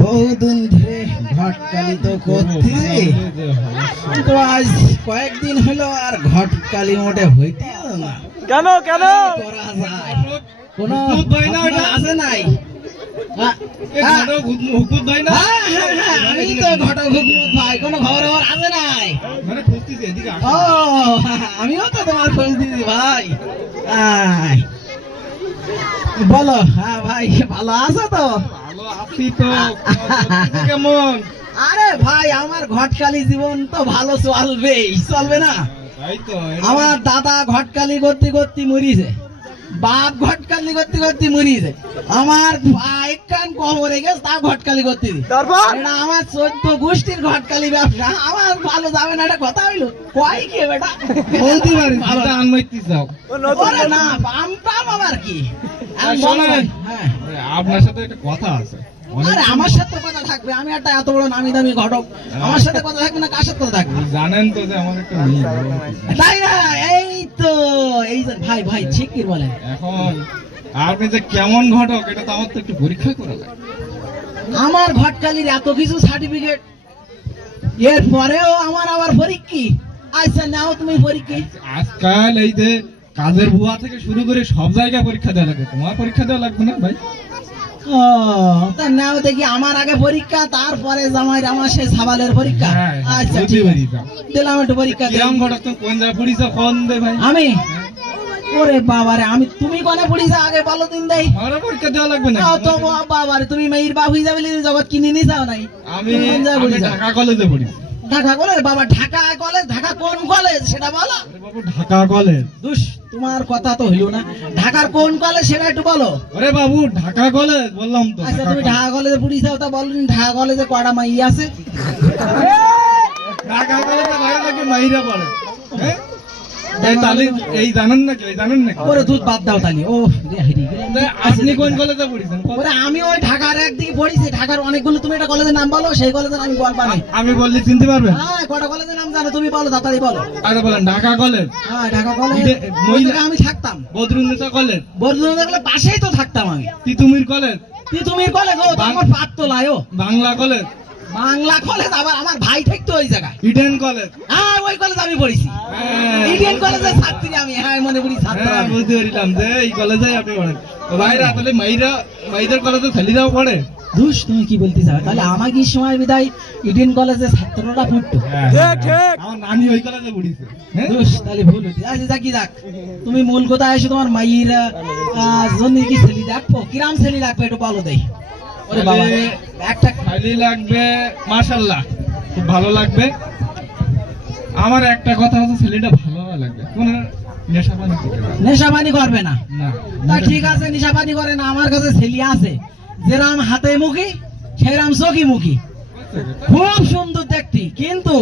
বহুদিন ধরে ঘটকালি তো করছি, কিন্তু আজ কয়েকদিন হলো আর ঘটকালি মোটে হইতে না। কেন কেন করা যায় কোনো আছে নাই? আমি তো ঘটক হুকুমত ভাই, কোনো খবর আছে নাই? ও আমিও তো তোমার খোঁজ দিদি ভাই। বলো। হ্যাঁ ভাই, ভালো আছো তো? কেমন? আরে ভাই, আমার ঘটকালি জীবন তো ভালো চলবেই, চলবে না? আমার দাদা ঘটকালি করতে করতে মরিছে, বাপ ঘটকালি করতে করতে মরিছে, আমার ভাই কান কবরে গেছে তা ঘটকালি করতে। এটা আমার 14 গোষ্ঠীর ঘটকালি ব্যবসা, আমার ভালো যাবে না, এটা কথা হইলো? কয় কি বেটা বলতে পারি ভালো আনমাইতে যাও। ওরে না, পাম পাম আবার কি? হ্যাঁ, আপনার সাথে একটা কথা আছে। আরে আমার সাথে কথা থাকবে, আমি একটা এত বড় নামি দামি ঘটক, আমার সাথে কথা থাকবে না? কার সাথে কথা থাকবে? জানেন তো যে আমার একটা মেয়ে তাই না? এই তো এই যে ভাই ভাই ঠিকই বলেন। এখন আপনি যে কেমন ঘটক এটা তো আমার তো একটু পরীক্ষা করা লাগে। আমার ঘটকালির এত কিছু সার্টিফিকেট, এর পরেও আমার আবার পরীক্ষা। আচ্ছা নাও তুমি পরীক্ষা। আজকাল এই যে কাজের বুয়া থেকে শুরু করে সব জায়গায় পরীক্ষা দেওয়া লাগে, তোমার পরীক্ষা দেওয়া লাগবে না ভাই? ও তা নাও দেখি, আমার আগে পরীক্ষা, তারপরে জামাই আমার সেই সাবালের পরীক্ষা। আচ্ছা ঠিক আছে, দিলাম একটু পরীক্ষা। কিরম ঘটক তুমি কোন জায়গায় পড়িছো কোন দে ভাই? আমি ওরে বাবারে, আমি তুমি কোনে পড়িছো আগে বলো দিন দেই। আমারও পরীক্ষা দেওয়া লাগবে না তো বাবারে, তুমি মেয়ের বাপ হয়ে যাবে জগৎ কিনে নি যাও নাই? আমি ঢাকা কলেজে পড়ি। ঢাকা কলেজ? বাবা ঢাকা কলেজ? ঢাকা কোন কলেজ সেটা বলো। বাবু ঢাকা কলেজ। দুষ, তোমার কথা তো হইলো না। ঢাকার কোন কলেজ সেটা একটু বলো। আরে বাবু ঢাকা কলেজ বললাম তো। আচ্ছা তুমি ঢাকা কলেজে পড়িছো, তা বলুন ঢাকা কলেজে কয়টা মাই আছে? ঢাকা কলেজে ভাই নাকি মাইরা পড়ে? হ্যাঁ এই তালি এই জানেন নাকি? এই জানেন নাকি? ওরে দুধ বাদ দাও তালি। ও আপনি কোন কলেজে পড়েছেন? ওরে আমি ওই ঢাকার একদিকে পড়িছি, ঢাকার অনেকগুলো, তুমি একটা কলেজের নাম বলো, সেই কলেজের আমি বলবা না। আমি বললে চিনতে পারবেন? হ্যাঁ, কয়টা কলেজের নাম জানো তুমি বলো, তাড়াতাড়ি বলো। আরে বলেন ঢাকা কলেজ। হ্যাঁ ঢাকা কলেজ, ওই জায়গায় আমি থাকতাম। বদরুন্নেসা কলেজ। বদরুন্নেসা কলেজ পাশেই তো থাকতাম আমি। তিতুমির কলেজ। তিতুমির কলেজ? ও তো আমার পাত তো লায়ও। বাংলা কলেজ। বাংলা কলেজ আবার আমার ভাই থাকতো ওই জায়গায়। Eden college. হ্যাঁ ওই কলেজ আমি পড়েছি। ইডেন কলেজের ছাত্রী আমি। হ্যাঁ মনে পড়ি ছাত্র। হ্যাঁ বুঝতে পারলাম যে এই কলেজে আপনি পড়েন। তো ভাইরা তাহলে মাইদের কলেজে ছেলেরাও পড়ে? দুষ, তুমি কি বলতে চাও? তাহলে আমাকে সময় বিদায় ইডেন কলেজে ছাত্ররা পড়তো। আমার নানি ওই কলেজে পড়িছে। দুষ, তাহলে ভুল হইছে। আচ্ছা যাকি যাক, তুমি মূল কথা এসে তোমার মাইর জন্য কি ছেলে রাখবো? কিরাম ছেলে রাখবে একটু বলো দেই। ওরে বাবা, একটা খালি লাগবে মাশাআল্লাহ, খুব ভালো লাগবে। আমার একটা কথা হচ্ছে ছেলেটা ভালো লাগবে, কোন নেশাপানি করবে না। নেশাপানি করবে না? না। তা ঠিক আছে, নেশাপানি করে না। আমার কাছে ছেলে আছে, যেরাম হাতে মুখী সেরাম চোখি মুখী, খুব সুন্দর দেখতে, কিন্তু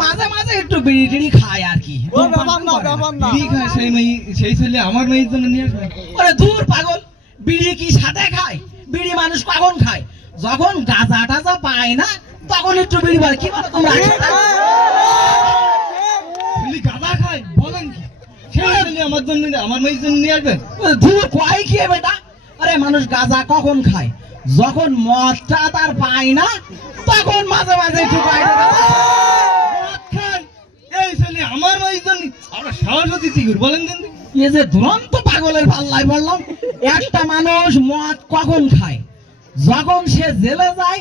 মাঝে মাঝে একটু বিড়ি টিড়ি খায় আর কি। বিড়ি খায় সেই ছেলে আমার মেয়ের জন্য নিয়ে আসবে? ওরে দূর পাগল, বিড়ি কি সাথে খায়? বিড়ি মানুষ কখন খায়? যখন গাঁজা টাজা পায় না তখন একটু বিড়ি পায়। কি বলো তোমরা? গাঁজা খায় বলেন কি? সেই ছেলে আমার জন্য, আমার মেয়ের জন্য নিয়ে আসবেন? দূর কয় কি বেটা? আরে মানুষ গাঁজা কখন খায়? যখন মদটা তার পায় না তখন মাঝে মাঝে একটু পায়। এই ছেলে আমার মেয়ের জন্য আমরা সাহস দিচ্ছি বলেন দিন। এ যে দুরন্ত পাগলের পাল্লায় পড়লাম। একটা মানুষ মদ কখন খায়? যখন সে জেলে যায়,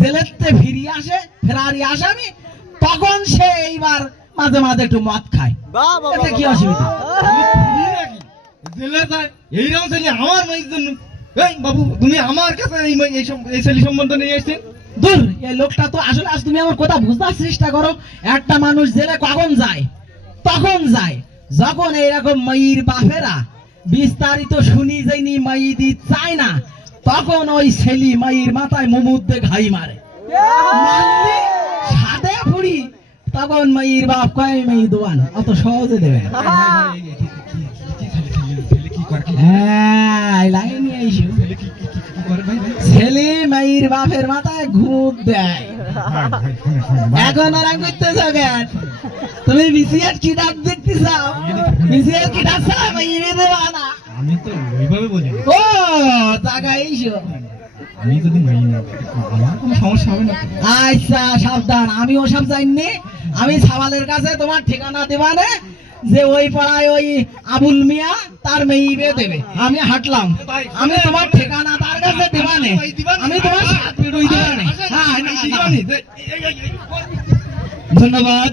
জেলেতে ফিরিয়ে আসে, ফেরারি আসামি, তখন সে এইবার মাঝে মাঝে একটু মদ খায়। এতে কি অসুবিধা? জেলে যায় এইরকম ছেলে আমার মেয়ের জন্য? এই বাবু তুমি আমার কাছে এই ছেলে সম্বন্ধ নিয়ে এসেছেন? দূর, এই লোকটা তো আসলে, আজ তুমি আমার কথা বুঝবার চেষ্টা করো। একটা মানুষ জেলে কখন যায়? তখন যায় যখন এইরকম মাইর বাপেরা বিস্তারিত শুনি যায়নি মাইদি চায় না, তখন ওই ছেলি মাইর মাথায় মুমুদ্দে ঘাই মারে, মারলি সাদে ফুড়ি, তখন মাইর বাপ কয় মেয়ে দোয়ান, অত সহজে দেবে না। হ্যাঁ লাইন নিয়ে আইসো। ছেলে মাইর বাপের মাথায় ঘুম দেয়। এখন আর আমি করতেছ কেন? তুমি বিসিএস কি ডাক দেখতে চাও? বিসিএস কি ডাক চাও? মাইরে দেবা না। আমি তো ওইভাবে বলি না। ও টাকা এইসো। আমি যদি মাই না আমার কোনো সমস্যা হবে না তো? আচ্ছা সাবধান, আমি ওসব জানি। আমি সাবালের কাছে তোমার ঠিকানা দেবানে, যে ওই পাড়ায় ওই আবুল মিয়া তার মেয়ে বিয়ে দেবে। আমি হাঁটলাম, আমি তোমার ঠিকানা তার কাছে দেবানে, আমি তোমার সাত মিনিট দেবানে। হ্যাঁ, ধন্যবাদ।